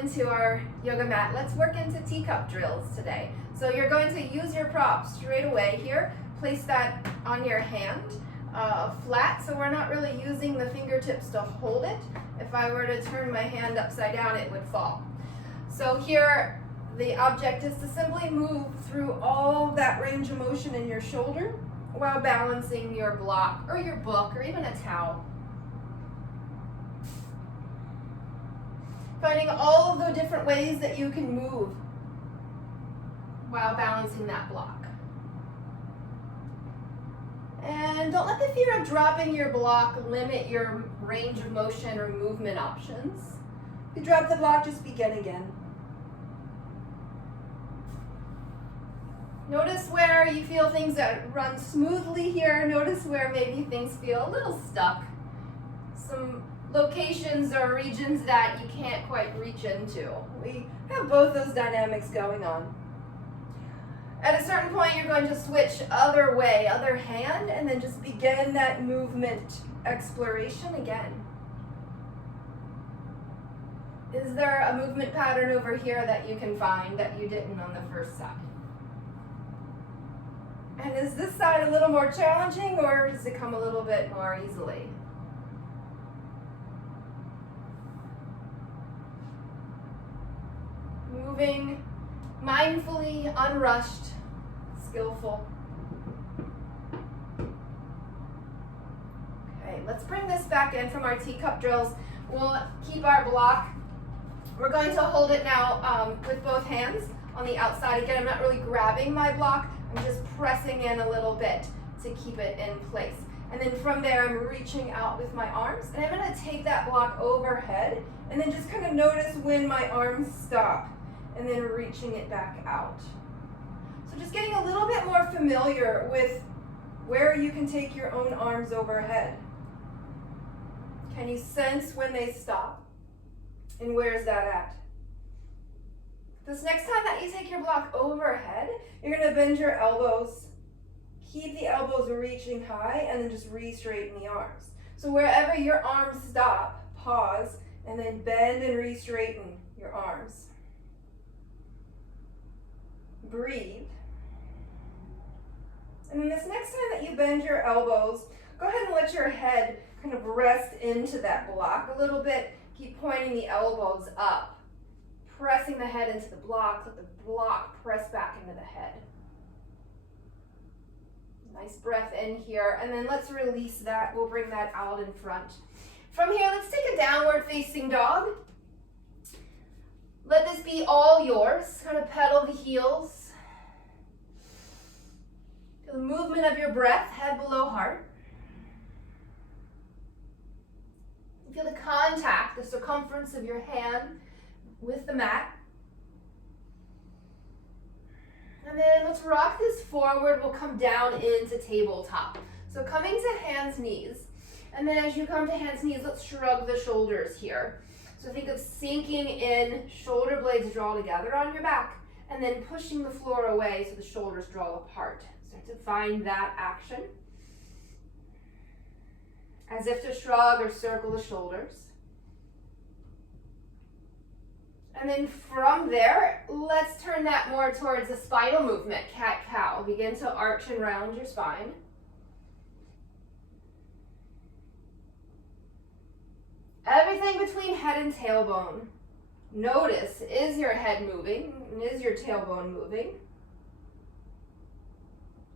Into our yoga mat. Let's work into teacup drills today. So you're going to use your props straight away here. Place that on your hand flat, so we're not really using the fingertips to hold it. If I were to turn my hand upside down, it would fall. So here the object is to simply move through all that range of motion in your shoulder while balancing your block or your book or even a towel. Finding all of the different ways that you can move while balancing that block. And don't let the fear of dropping your block limit your range of motion or movement options. If you drop the block, just begin again. Notice where you feel things that run smoothly here. Notice where maybe things feel a little stuck. Some locations or regions that you can't quite reach into. We have both those dynamics going on. At a certain point, you're going to switch other way, other hand, and then just begin that movement exploration again. Is there a movement pattern over here that you can find that you didn't on the first side? And is this side a little more challenging, or does it come a little bit more easily? Moving mindfully, unrushed, skillful. Okay, let's bring this back in from our teacup drills. We'll keep our block. We're going to hold it now with both hands on the outside. Again, I'm not really grabbing my block. I'm just pressing in a little bit to keep it in place. And then from there, I'm reaching out with my arms. And I'm going to take that block overhead and then just kind of notice when my arms stop, and then reaching it back out. So just getting a little bit more familiar with where you can take your own arms overhead. Can you sense when they stop? And where's that at? This next time that you take your block overhead, you're going to bend your elbows. Keep the elbows reaching high and then just re-straighten the arms. So wherever your arms stop, pause, and then bend and re-straighten your arms. Breathe. And then this next time that you bend your elbows, go ahead and let your head kind of rest into that block a little bit. Keep pointing the elbows up, pressing the head into the block, let the block press back into the head. Nice breath in here, and then let's release that. We'll bring that out in front. From here, let's take a downward facing dog. Let this be all yours. Kind of pedal the heels. Feel the movement of your breath, head below heart. Feel the contact, the circumference of your hand with the mat. And then let's rock this forward. We'll come down into tabletop. So coming to hands, knees. And then as you come to hands, knees, let's shrug the shoulders here. So think of sinking in, shoulder blades draw together on your back, and then pushing the floor away so the shoulders draw apart. Start to find that action. As if to shrug or circle the shoulders. And then from there, let's turn that more towards a spinal movement, cat-cow. Begin to arch and round your spine. Everything between head and tailbone. Notice, is your head moving? And is your tailbone moving?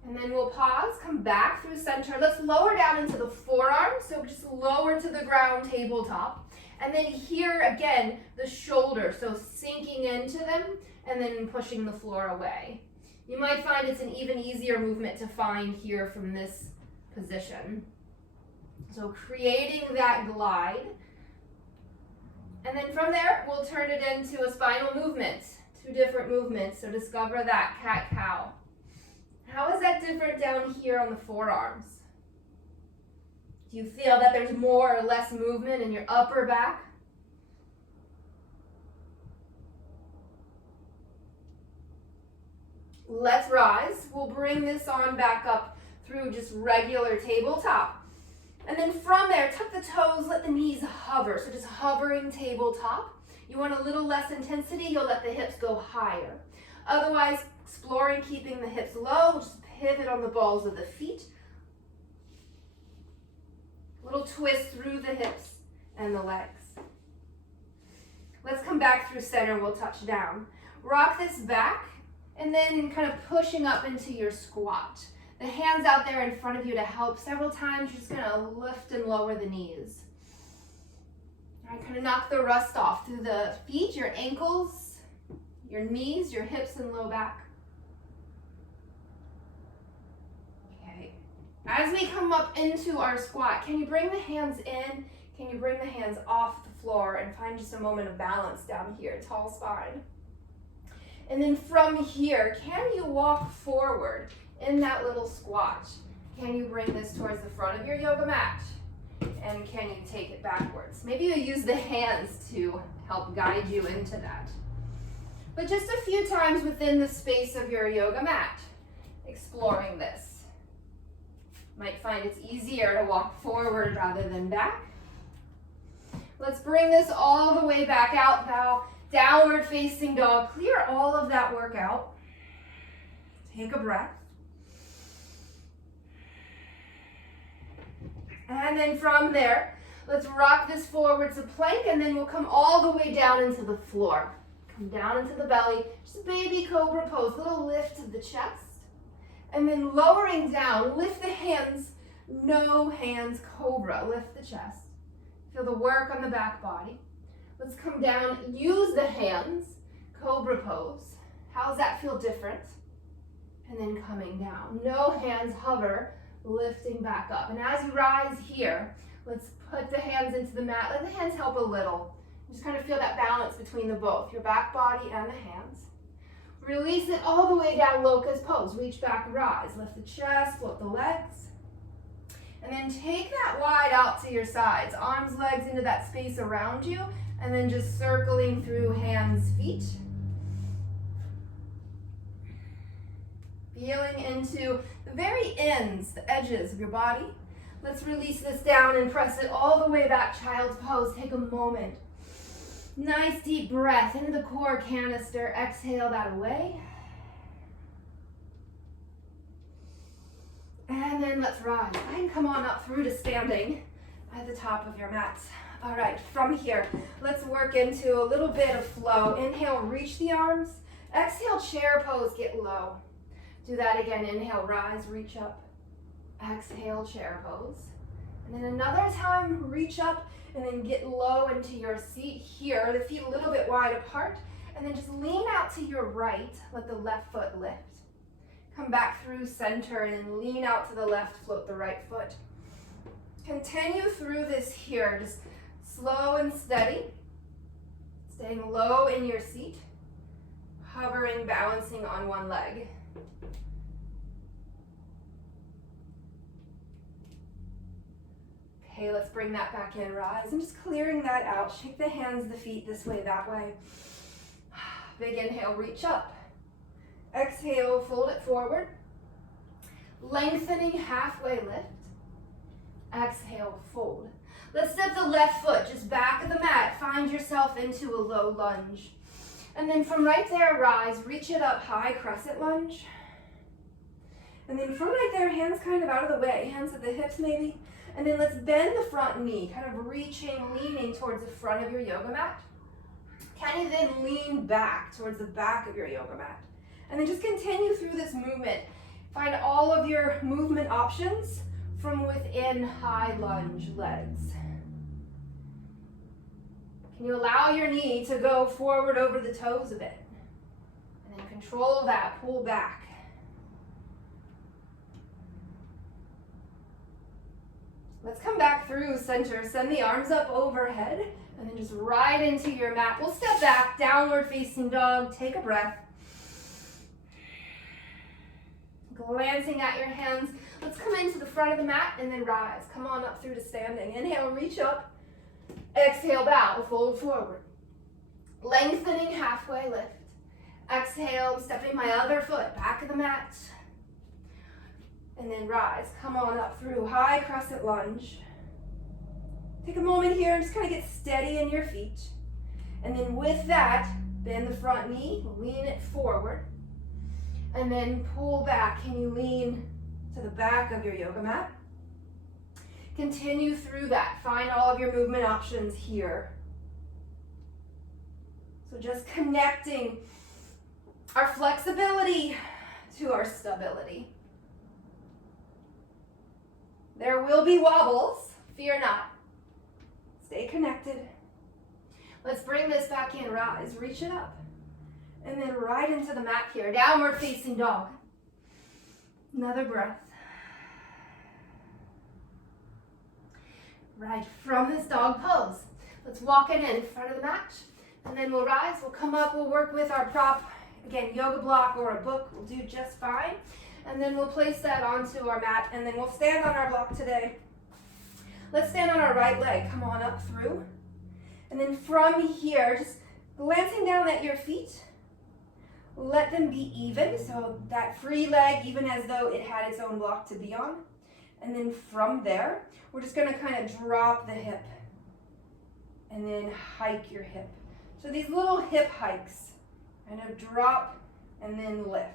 And then we'll pause, come back through center. Let's lower down into the forearms, so just lower to the ground, tabletop. And then here, again, the shoulders, so sinking into them and then pushing the floor away. You might find it's an even easier movement to find here from this position. So creating that glide. And then from there, we'll turn it into a spinal movement, 2 different movements. So discover that cat-cow. How is that different down here on the forearms? Do you feel that there's more or less movement in your upper back? Let's rise. We'll bring this on back up through just regular tabletop. And then from there, tuck the toes, let the knees hover. So just hovering tabletop. You want a little less intensity, you'll let the hips go higher. Otherwise, exploring keeping the hips low, just pivot on the balls of the feet. Little twist through the hips and the legs. Let's come back through center, we'll touch down. Rock this back, and then kind of pushing up into your squat. The hands out there in front of you to help. Several times, you're just gonna lift and lower the knees. All right, kind of knock the rust off through the feet, your ankles, your knees, your hips, and low back. Okay. As we come up into our squat, can you bring the hands in? Can you bring the hands off the floor and find just a moment of balance down here, tall spine? And then from here, can you walk forward in that little squat? Can you bring this towards the front of your yoga mat? And can you take it backwards? Maybe you use the hands to help guide you into that. But just a few times within the space of your yoga mat, exploring this. Might find it's easier to walk forward rather than back. Let's bring this all the way back out now. Downward facing dog. Clear all of that work out. Take a breath. And then from there, let's rock this forward to plank, and then we'll come all the way down into the floor. Come down into the belly, just baby cobra pose, little lift of the chest. And then lowering down, lift the hands, no hands cobra, lift the chest. Feel the work on the back body. Let's come down, use the hands, cobra pose. How's that feel different? And then coming down, no hands, hover, lifting back up. And as you rise here, let's put the hands into the mat. Let the hands help a little. Just kind of feel that balance between the both, your back body and the hands. Release it all the way down, locust pose. Reach back, rise. Lift the chest, float the legs. And then take that wide out to your sides. Arms, legs into that space around you. And then just circling through hands, feet. Feeling into the very ends, the edges of your body. Let's release this down and press it all the way back, child's pose. Take a moment. Nice deep breath into the core canister. Exhale that away. And then let's rise. And come on up through to standing at the top of your mats. All right, from here, let's work into a little bit of flow. Inhale, reach the arms. Exhale, chair pose, get low. Do that again. Inhale, rise, reach up. Exhale, chair pose. And then another time, reach up and then get low into your seat here. The feet a little bit wide apart. And then just lean out to your right. Let the left foot lift. Come back through center and then lean out to the left, float the right foot. Continue through this here, just slow and steady. Staying low in your seat. Hovering, balancing on one leg. Okay, let's bring that back in, rise, and just clearing that out. Shake the hands, the feet this way, that way. Big inhale, reach up. Exhale, fold it forward. Lengthening, halfway lift. Exhale, fold. Let's step the left foot just back of the mat. Find yourself into a low lunge. And then from right there, rise, reach it up high, crescent lunge. And then from right there, hands kind of out of the way, hands at the hips maybe. And then let's bend the front knee, kind of reaching, leaning towards the front of your yoga mat. Can you then lean back towards the back of your yoga mat? And then just continue through this movement. Find all of your movement options from within high lunge legs. Can you allow your knee to go forward over the toes a bit? And then control that, pull back. Let's come back through center. Send the arms up overhead and then just right into your mat. We'll step back, downward facing dog. Take a breath. Glancing at your hands. Let's come into the front of the mat and then rise. Come on up through to standing. Inhale, reach up. Exhale, bow, fold forward. Lengthening, halfway lift. Exhale, I'm stepping my other foot back of the mat. And then rise. Come on up through high crescent lunge. Take a moment here and just kind of get steady in your feet. And then with that, bend the front knee, lean it forward, and then pull back. Can you lean to the back of your yoga mat? Continue through that. Find all of your movement options here. So just connecting our flexibility to our stability. There will be wobbles, fear not. Stay connected. Let's bring this back in, rise, reach it up. And then right into the mat here, downward facing dog. Another breath. Right, from this dog pose, let's walk it in front of the mat. And then we'll rise, we'll come up, we'll work with our prop. Again, yoga block or a book will do just fine. And then we'll place that onto our mat, and then we'll stand on our block today. Let's stand on our right leg. Come on up through. And then from here, just glancing down at your feet, let them be even. So that free leg, even as though it had its own block to be on. And then from there, we're just going to kind of drop the hip and then hike your hip. So these little hip hikes, kind of drop and then lift.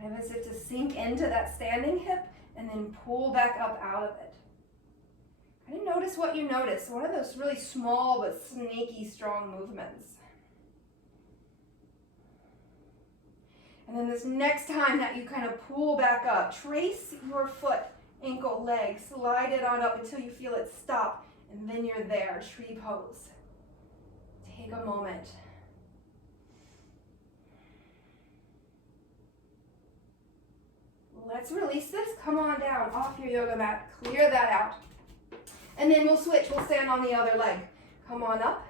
Kind of as if to sink into that standing hip and then pull back up out of it. Kind of notice what you notice. One of those really small but snaky strong movements. And then this next time that you kind of pull back up, trace your foot, ankle, leg, slide it on up until you feel it stop, and then you're there, tree pose. Take a moment. Let's release this. Come on down off your yoga mat. Clear that out. And then we'll switch. We'll stand on the other leg. Come on up.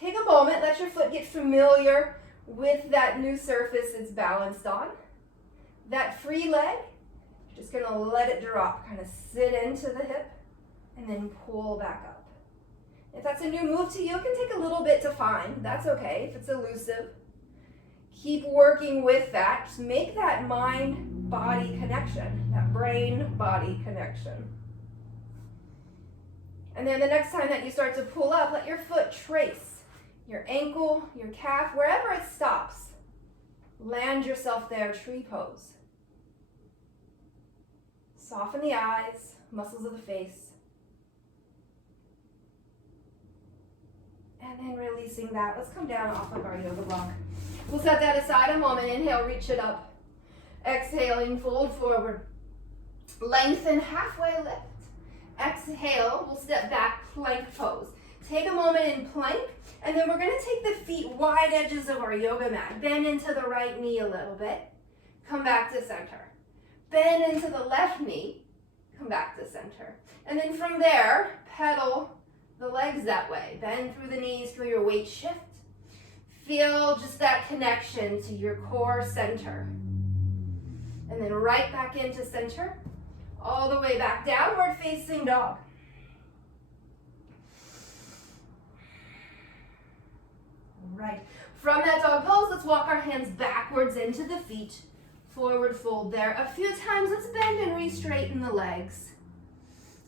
Take a moment. Let your foot get familiar with that new surface it's balanced on. That free leg, you're just going to let it drop. Kind of sit into the hip and then pull back up. If that's a new move to you, it can take a little bit to find. That's okay if it's elusive. Keep working with that. Just make that mind-body connection, that brain-body connection. And then the next time that you start to pull up, let your foot trace your ankle, your calf, wherever it stops. Land yourself there, tree pose. Soften the eyes, muscles of the face. And then releasing that. Let's come down off of our yoga block. We'll set that aside a moment. Inhale, reach it up. Exhaling, fold forward. Lengthen, halfway lift. Exhale, we'll step back, plank pose. Take a moment in plank, and then we're going to take the feet wide edges of our yoga mat. Bend into the right knee a little bit. Come back to center. Bend into the left knee. Come back to center. And then from there, pedal the legs that way. Bend through the knees, feel your weight shift. Feel just that connection to your core center. And then right back into center. All the way back, downward facing dog. All right. From that dog pose, let's walk our hands backwards into the feet. Forward fold there. A few times, let's bend and re-straighten the legs.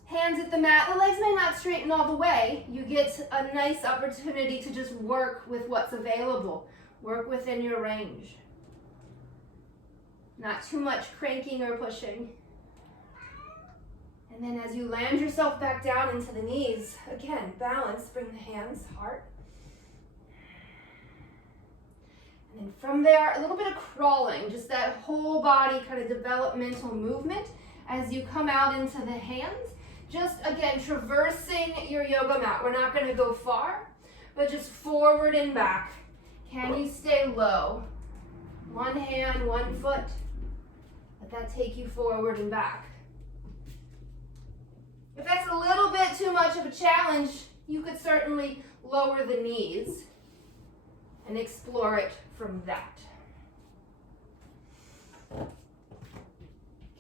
Hands at the mat. The legs may not straighten all the way. You get a nice opportunity to just work with what's available. Work within your range. Not too much cranking or pushing. And then as you land yourself back down into the knees, again, balance, bring the hands, heart. And then from there, a little bit of crawling, just that whole body kind of developmental movement as you come out into the hands. Just, again, traversing your yoga mat. We're not going to go far, but just forward and back. Can you stay low? One hand, one foot. Let that take you forward and back. If that's a little bit too much of a challenge, you could certainly lower the knees and explore it from that.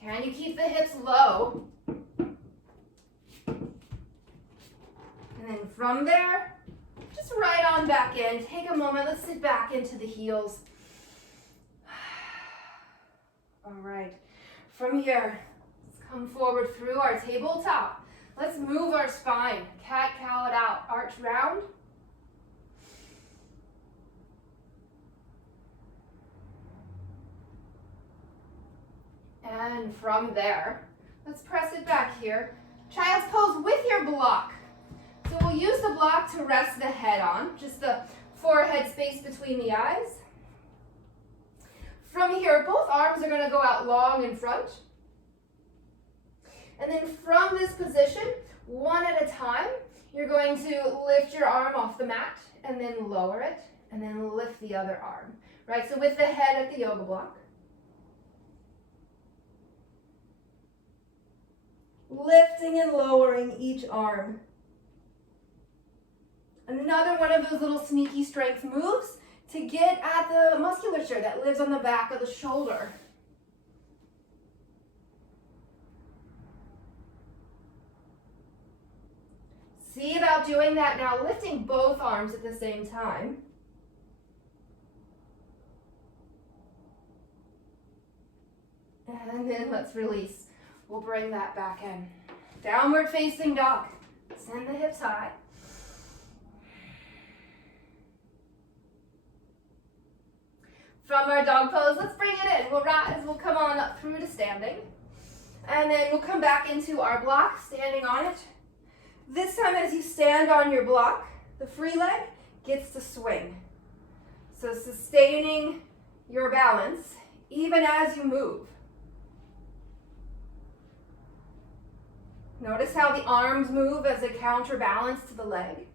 Can you keep the hips low? And then from there, just right on back in. Take a moment. Let's sit back into the heels. All right. From here, let's come forward through our tabletop. Let's move our spine. Cat-cow it out. Arch round. And from there, let's press it back here. Child's pose with your block. So we'll use the block to rest the head on, just the forehead space between the eyes. From here, both arms are going to go out long in front. And then from this position, one at a time, you're going to lift your arm off the mat and then lower it and then lift the other arm. Right, so with the head at the yoga block. Lifting and lowering each arm. Another one of those little sneaky strength moves to get at the musculature that lives on the back of the shoulder. See about doing that now, lifting both arms at the same time. And then let's release. We'll bring that back in. Downward facing dog. Send the hips high. From our dog pose, let's bring it in. We'll rise, we'll come on up through to standing. And then we'll come back into our block, standing on it. This time as you stand on your block, the free leg gets to swing. So sustaining your balance, even as you move. Notice how the arms move as a counterbalance to the leg.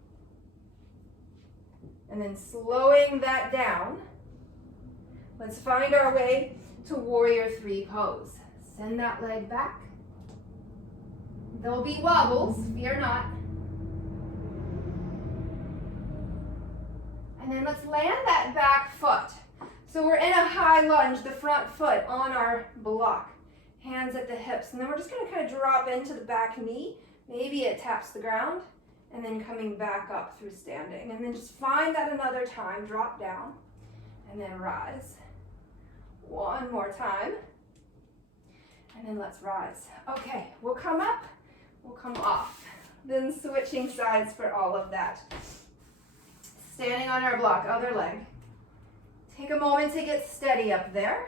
And then slowing that down, let's find our way to warrior three pose. Send that leg back. There'll be wobbles, fear not. And then let's land that back foot. So we're in a high lunge, the front foot on our block. Hands at the hips, and then we're just going to kind of drop into the back knee. Maybe it taps the ground, and then coming back up through standing. And then just find that another time, drop down, and then rise. One more time, and then let's rise. Okay, we'll come up, we'll come off. Then switching sides for all of that. Standing on our block, other leg. Take a moment to get steady up there.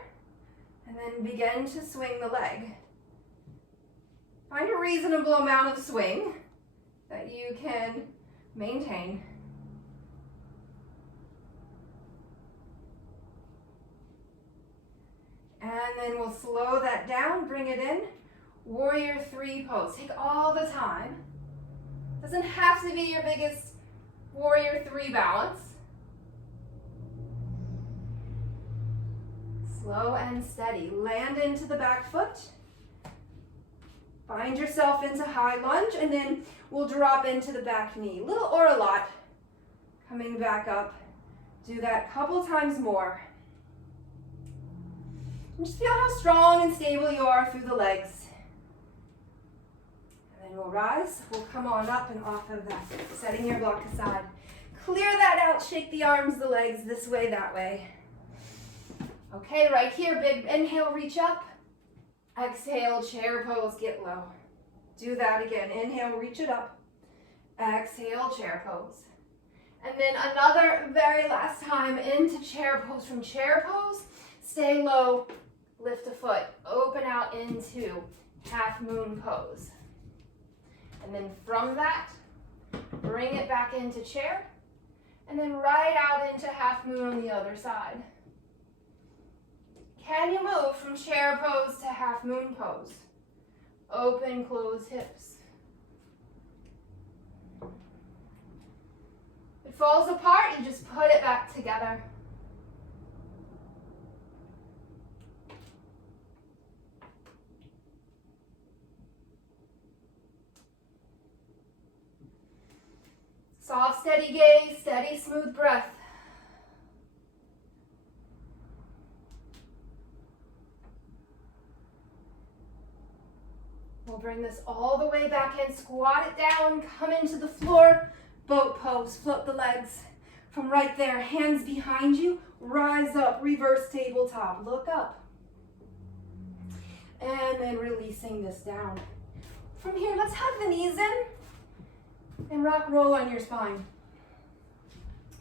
And then begin to swing the leg. Find a reasonable amount of swing that you can maintain. And then we'll slow that down, bring it in. Warrior three pose. Take all the time. Doesn't have to be your biggest warrior three balance. Slow and steady. Land into the back foot. Find yourself into high lunge, and then we'll drop into the back knee. Little or a lot. Coming back up. Do that a couple times more. And just feel how strong and stable you are through the legs. And then we'll rise. We'll come on up and off of that. Setting your block aside. Clear that out. Shake the arms, the legs this way, that way. Okay, right here, big inhale, reach up. Exhale, chair pose, get low. Do that again. Inhale, reach it up. Exhale, chair pose. And then another very last time into chair pose. From chair pose, stay low, lift a foot, open out into half moon pose. And then from that, bring it back into chair, and then right out into half moon on the other side. Can you move from chair pose to half moon pose? Open, close hips. If it falls apart, you just put it back together. Soft, steady gaze, steady, smooth breath. We'll bring this all the way back in, squat it down, come into the floor, boat pose, float the legs. From right there, hands behind you, rise up, reverse tabletop, look up. And then releasing this down. From here, let's hug the knees in and rock roll on your spine.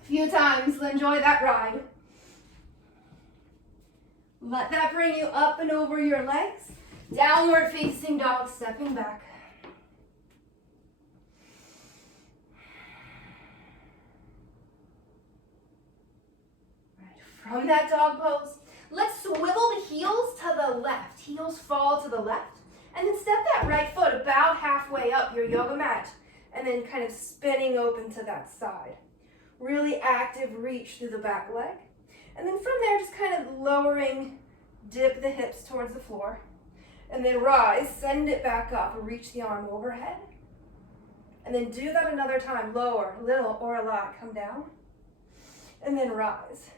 A few times, enjoy that ride. Let that bring you up and over your legs. Downward facing dog, stepping back. From that dog pose, let's swivel the heels to the left. Heels fall to the left. And then step that right foot about halfway up your yoga mat. And then kind of spinning open to that side. Really active reach through the back leg. And then from there, just kind of lowering, dip the hips towards the floor. And then rise, send it back up, reach the arm overhead. And then do that another time, lower, little or a lot, come down. And then rise.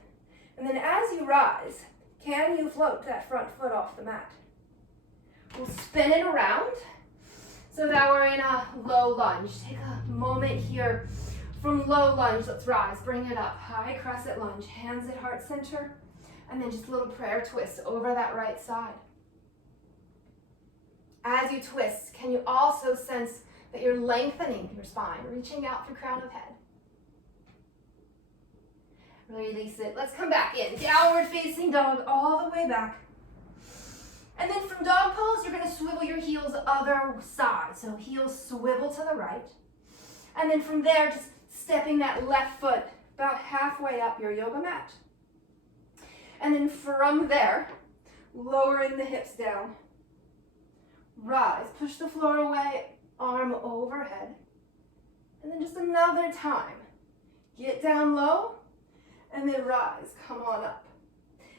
And then as you rise, can you float that front foot off the mat? We'll spin it around so that we're in a low lunge. Take a moment here from low lunge. Let's rise, bring it up. High crescent lunge, hands at heart center. And then just a little prayer twist over that right side. As you twist, can you also sense that you're lengthening your spine, reaching out through crown of head? Release it. Let's come back in. Downward facing dog all the way back. And then from dog pose, you're going to swivel your heels other side. So heels swivel to the right. And then from there, just stepping that left foot about halfway up your yoga mat. And then from there, lowering the hips down. Rise. Push the floor away. Arm overhead. And then just another time. Get down low. And then rise, come on up.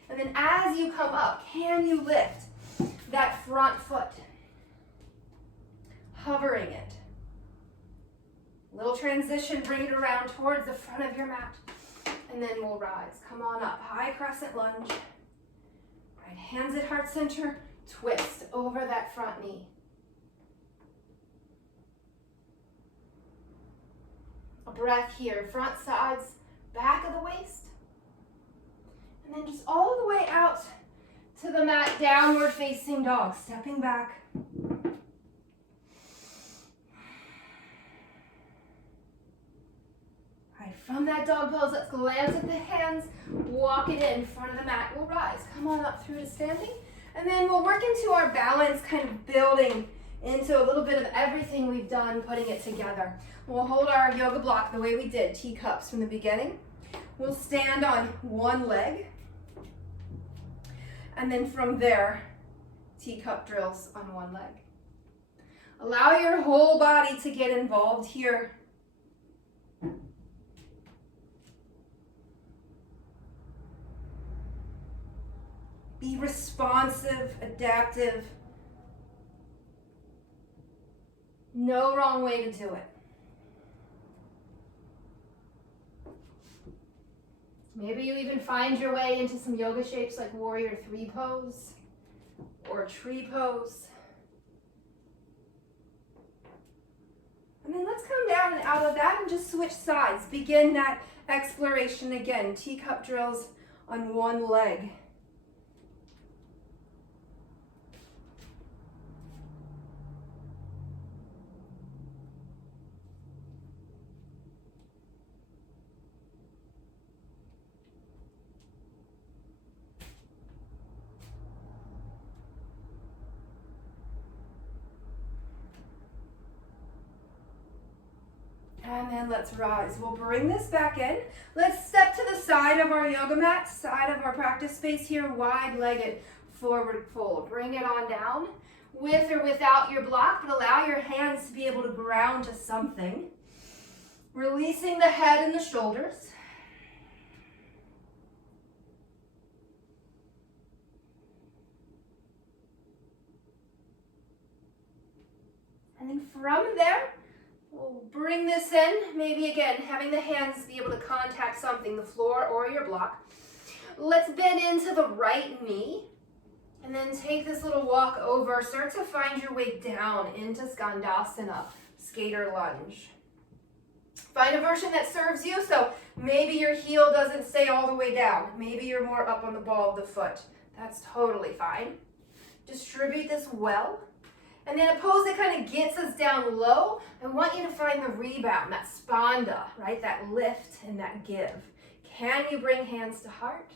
And then as you come up, can you lift that front foot? Hovering it. Little transition, bring it around towards the front of your mat. And then we'll rise, come on up. High crescent lunge. Right hands at heart center, twist over that front knee. A breath here, front sides, back of the waist. And then just all the way out to the mat, downward facing dog, stepping back. All right, from that dog pose, let's glance at the hands, walk it in front of the mat. We'll rise, come on up through to standing. And then we'll work into our balance, kind of building into a little bit of everything we've done, putting it together. We'll hold our yoga block the way we did, teacups from the beginning. We'll stand on one leg. And then from there, teacup drills on one leg. Allow your whole body to get involved here. Be responsive, adaptive. No wrong way to do it. Maybe you even find your way into some yoga shapes like warrior 3 pose or tree pose. And then let's come down and out of that and just switch sides. Begin that exploration again. Teacup drills on one leg. And then let's rise. We'll bring this back in. Let's step to the side of our yoga mat, side of our practice space here, wide-legged forward fold. Bring it on down with or without your block, but allow your hands to be able to ground to something. Releasing the head and the shoulders. And then from there, we'll bring this in, maybe again, having the hands be able to contact something, the floor or your block. Let's bend into the right knee, and then take this little walk over. Start to find your way down into Skandasana, skater lunge. Find a version that serves you, so maybe your heel doesn't stay all the way down. Maybe you're more up on the ball of the foot. That's totally fine. Distribute this well. And then a pose that kind of gets us down low, I want you to find the rebound, that spanda, right? That lift and that give. Can you bring hands to heart?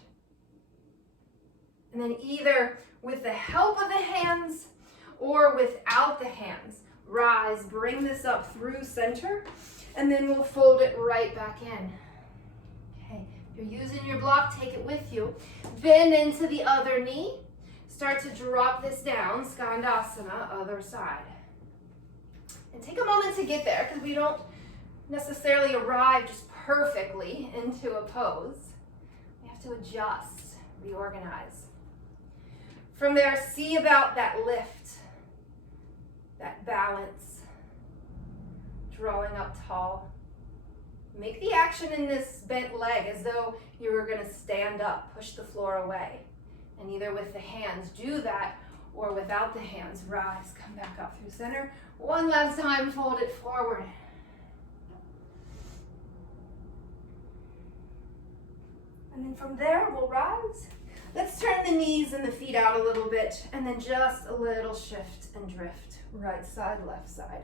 And then either with the help of the hands or without the hands. Rise, bring this up through center, and then we'll fold it right back in. Okay, if you're using your block, take it with you. Bend into the other knee. Start to drop this down, Skandasana, other side. And take a moment to get there, because we don't necessarily arrive just perfectly into a pose. We have to adjust, reorganize. From there, see about that lift, that balance, drawing up tall. Make the action in this bent leg as though you were going to stand up, push the floor away. And either with the hands, do that, or without the hands, rise, come back up through center. One last time, fold it forward. And then from there, we'll rise. Let's turn the knees and the feet out a little bit, and then just a little shift and drift. Right side, left side.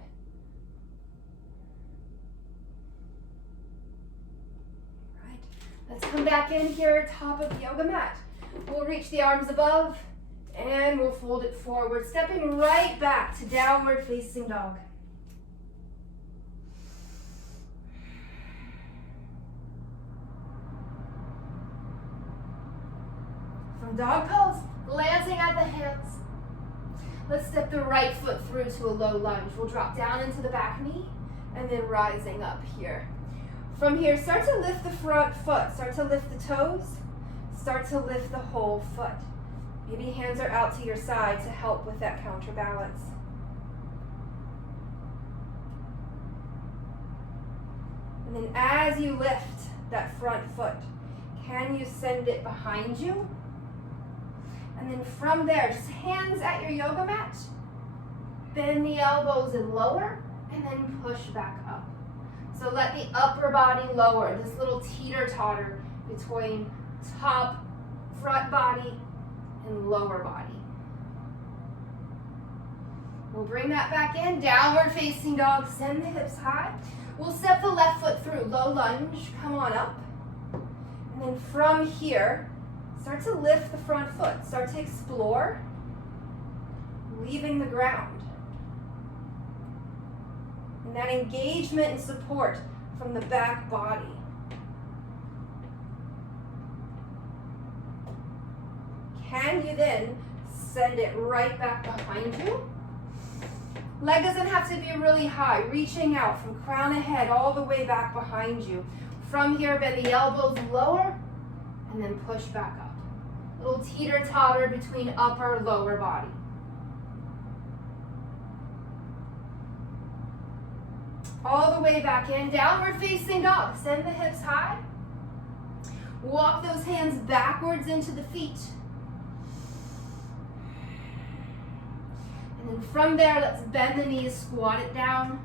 Right. Let's come back in here, top of the yoga mat. We'll reach the arms above, and we'll fold it forward, stepping right back to downward facing dog. From dog pose, glancing at the hands. Let's step the right foot through to a low lunge. We'll drop down into the back knee, and then rising up here. From here, start to lift the front foot. Start to lift the toes. Start to lift the whole foot. Maybe hands are out to your side to help with that counterbalance. And then as you lift that front foot, can you send it behind you? And then from there, just hands at your yoga mat. Bend the elbows and lower, and then push back up. So let the upper body lower, this little teeter-totter between top, front body, and lower body. We'll bring that back in, downward facing dog, send the hips high. We'll step the left foot through, low lunge, come on up. And then from here, start to lift the front foot, start to explore, leaving the ground. And that engagement and support from the back body. Can you then send it right back behind you? Leg doesn't have to be really high, reaching out from crown of head all the way back behind you. From here, bend the elbows lower, and then push back up. Little teeter-totter between upper, lower body. All the way back in, downward facing dog. Send the hips high. Walk those hands backwards into the feet. And then from there, let's bend the knees, squat it down.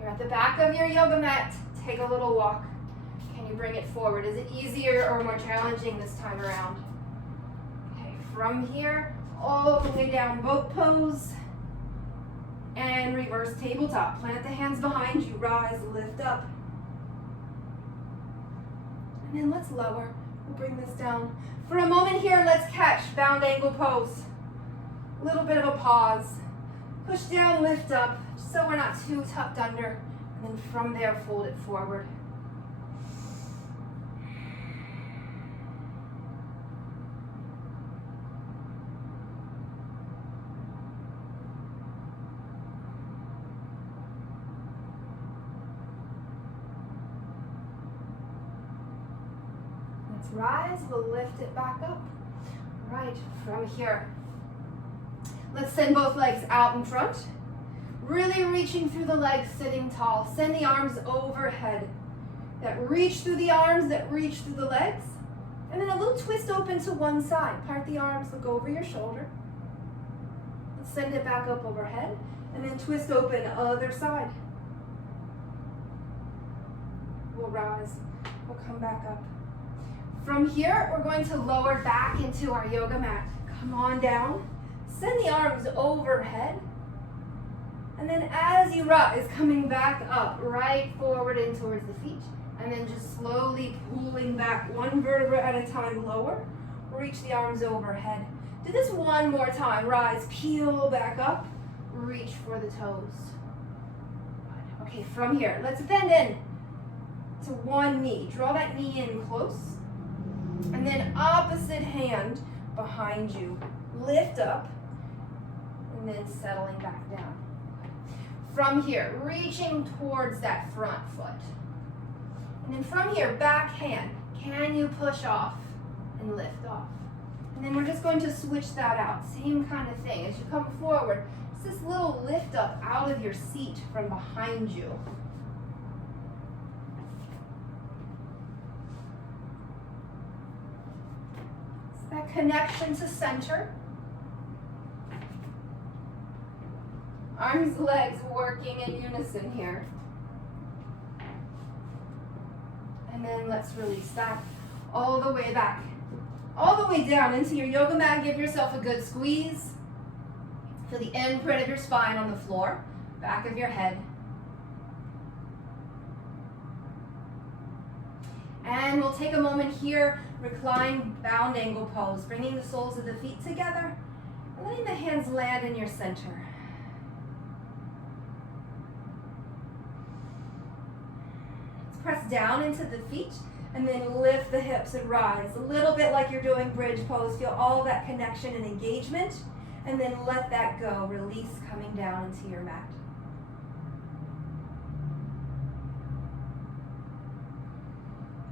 You're at the back of your yoga mat. Take a little walk. Can you bring it forward? Is it easier or more challenging this time around? Okay, from here, all the way down, boat pose. And reverse tabletop. Plant the hands behind you. Rise, lift up. And then let's lower. We'll bring this down. For a moment here, let's catch bound angle pose. A little bit of a pause. Push down, lift up, so we're not too tucked under. And then from there, fold it forward. Let's rise, we'll lift it back up. Right, from here. Let's send both legs out in front. Really reaching through the legs, sitting tall. Send the arms overhead. That reach through the arms, that reach through the legs. And then a little twist open to one side. Part the arms, look over your shoulder. Let's send it back up overhead. And then twist open, other side. We'll rise. We'll come back up. From here, we're going to lower back into our yoga mat. Come on down. Send the arms overhead. And then as you rise, coming back up, right forward in towards the feet. And then just slowly pulling back one vertebra at a time lower. Reach the arms overhead. Do this one more time. Rise, peel back up, reach for the toes. Good. Okay, from here, let's bend in to one knee. Draw that knee in close. And then opposite hand behind you. Lift up, and then settling back down. From here, reaching towards that front foot. And then from here, back hand. Can you push off and lift off? And then we're just going to switch that out. Same kind of thing. As you come forward, it's this little lift up out of your seat from behind you. It's that connection to center. Arms, legs working in unison here. And then let's release that all the way back. All the way down into your yoga mat. Give yourself a good squeeze. Feel the imprint of your spine on the floor, back of your head. And we'll take a moment here, recline bound angle pose, bringing the soles of the feet together and letting the hands land in your center. Let's press down into the feet. And then lift the hips and rise. A little bit like you're doing bridge pose. Feel all that connection and engagement. And then let that go. Release coming down into your mat.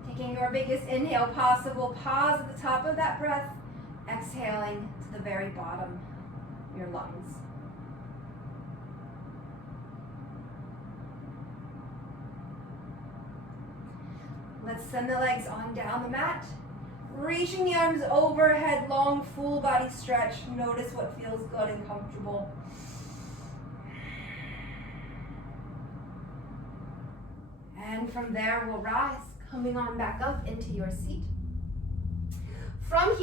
Taking your biggest inhale possible. Pause at the top of that breath. Exhaling to the very bottom of your lungs. Let's send the legs on down the mat. Reaching the arms overhead, long full body stretch. Notice what feels good and comfortable. And from there we'll rise, coming on back up into your seat. From here,